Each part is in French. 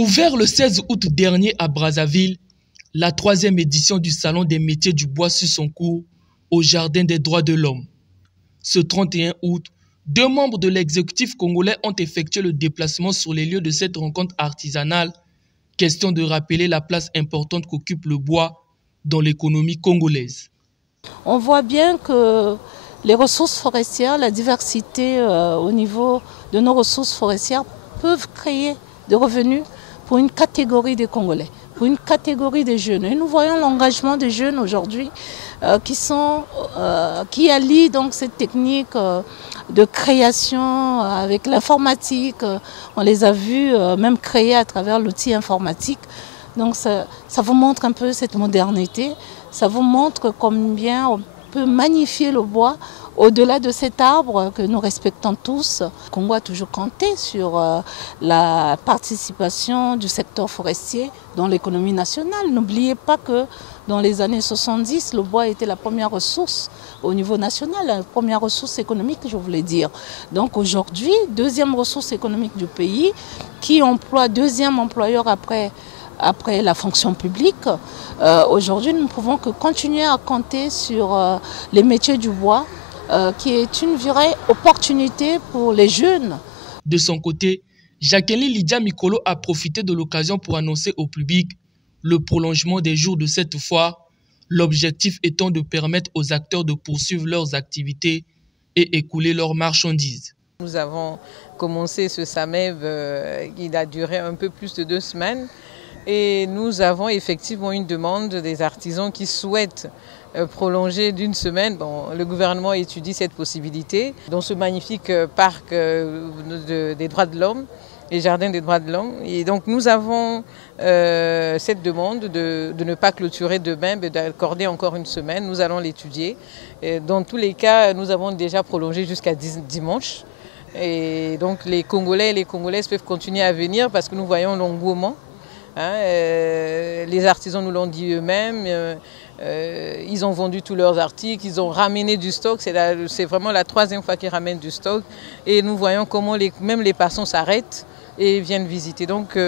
Ouvert le 16 août dernier à Brazzaville, la 3e édition du Salon des métiers du bois suit son cours au Jardin des droits de l'homme. Ce 31 août, 2 membres de l'exécutif congolais ont effectué le déplacement sur les lieux de cette rencontre artisanale, question de rappeler la place importante qu'occupe le bois dans l'économie congolaise. On voit bien que les ressources forestières, la diversité au niveau de nos ressources forestières peuvent créer des revenus pour une catégorie des Congolais, pour une catégorie des jeunes. Et nous voyons l'engagement des jeunes aujourd'hui qui allient donc cette technique de création avec l'informatique. On les a vus même créer à travers l'outil informatique. Donc ça vous montre un peu cette modernité, ça vous montre combien on peut magnifier le bois au-delà de cet arbre que nous respectons tous. Le Congo a toujours compté sur la participation du secteur forestier dans l'économie nationale. N'oubliez pas que dans les années 70, le bois était la première ressource au niveau national, la première ressource économique, je voulais dire. Donc aujourd'hui, 2e ressource économique du pays, qui emploie 2e employeur après la fonction publique. Aujourd'hui, nous ne pouvons que continuer à compter sur les métiers du bois, qui est une vraie opportunité pour les jeunes. De son côté, Jacqueline Lydia Mikolo a profité de l'occasion pour annoncer au public le prolongement des jours de cette foire, l'objectif étant de permettre aux acteurs de poursuivre leurs activités et écouler leurs marchandises. Nous avons commencé ce SAMEV qui a duré un peu plus de 2 semaines. Et nous avons effectivement une demande des artisans qui souhaitent prolonger d'1 semaine. Bon, le gouvernement étudie cette possibilité dans ce magnifique parc des droits de l'homme, les jardins des droits de l'homme. Et donc nous avons cette demande de ne pas clôturer demain, mais d'accorder encore 1 semaine. Nous allons l'étudier. Dans tous les cas, nous avons déjà prolongé jusqu'à dimanche. Et donc les Congolais et les Congolaises peuvent continuer à venir parce que nous voyons l'engouement. Les artisans nous l'ont dit eux-mêmes, ils ont vendu tous leurs articles, ils ont ramené du stock, c'est vraiment la 3e fois qu'ils ramènent du stock et nous voyons comment même les passants s'arrêtent et viennent visiter. Donc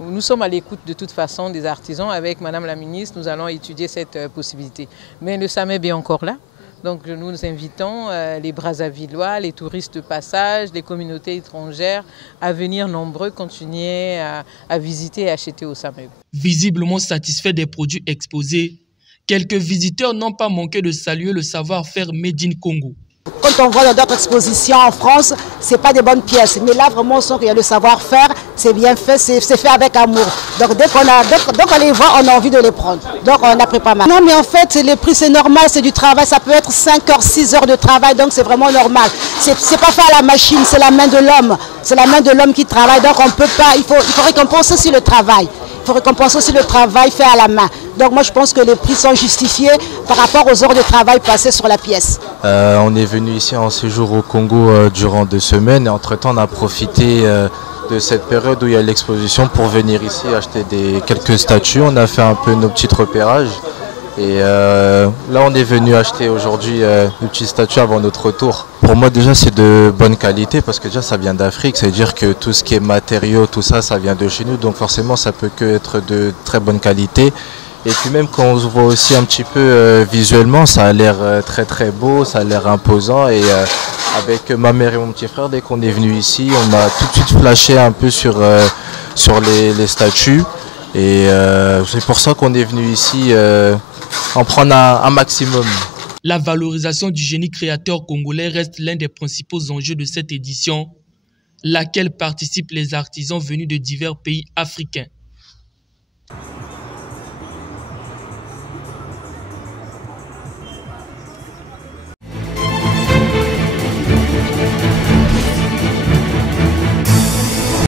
nous sommes à l'écoute de toute façon des artisans. Avec Madame la ministre, nous allons étudier cette possibilité. Mais le SAMEV est encore là. Donc nous invitons les Brazzavillois, les touristes de passage, les communautés étrangères à venir nombreux continuer à visiter et acheter au SAMEV. Visiblement satisfaits des produits exposés, quelques visiteurs n'ont pas manqué de saluer le savoir-faire Made in Congo. Quand on voit dans d'autres expositions en France, ce n'est pas des bonnes pièces. Mais là, vraiment, on sent qu'il y a le savoir-faire, c'est bien fait, c'est fait avec amour. Donc, dès qu'on les voit, on a envie de les prendre. Donc, on a pris pas mal. Non, mais en fait, les prix, c'est normal, c'est du travail. Ça peut être 5 heures, 6 heures de travail, donc c'est vraiment normal. C'est pas fait à la machine, c'est la main de l'homme. C'est la main de l'homme qui travaille. Donc, on peut pas, il faut récompenser aussi le travail. Il faut récompenser aussi le travail fait à la main. Donc moi je pense que les prix sont justifiés par rapport aux heures de travail passées sur la pièce. On est venu ici en séjour au Congo durant 2 semaines et entre-temps on a profité de cette période où il y a l'exposition pour venir ici acheter quelques statues. On a fait un peu nos petits repérages et là on est venu acheter aujourd'hui une petite statue avant notre retour. Pour moi déjà c'est de bonne qualité parce que déjà ça vient d'Afrique, c'est-à-dire que tout ce qui est matériaux, tout ça, ça vient de chez nous, donc forcément ça peut que être de très bonne qualité. Et puis même quand on se voit aussi un petit peu visuellement, ça a l'air très très beau, ça a l'air imposant. Et avec ma mère et mon petit frère, dès qu'on est venu ici, on a tout de suite flashé un peu sur les statues. Et c'est pour ça qu'on est venu ici en prendre un maximum. La valorisation du génie créateur congolais reste l'un des principaux enjeux de cette édition, laquelle participent les artisans venus de divers pays africains.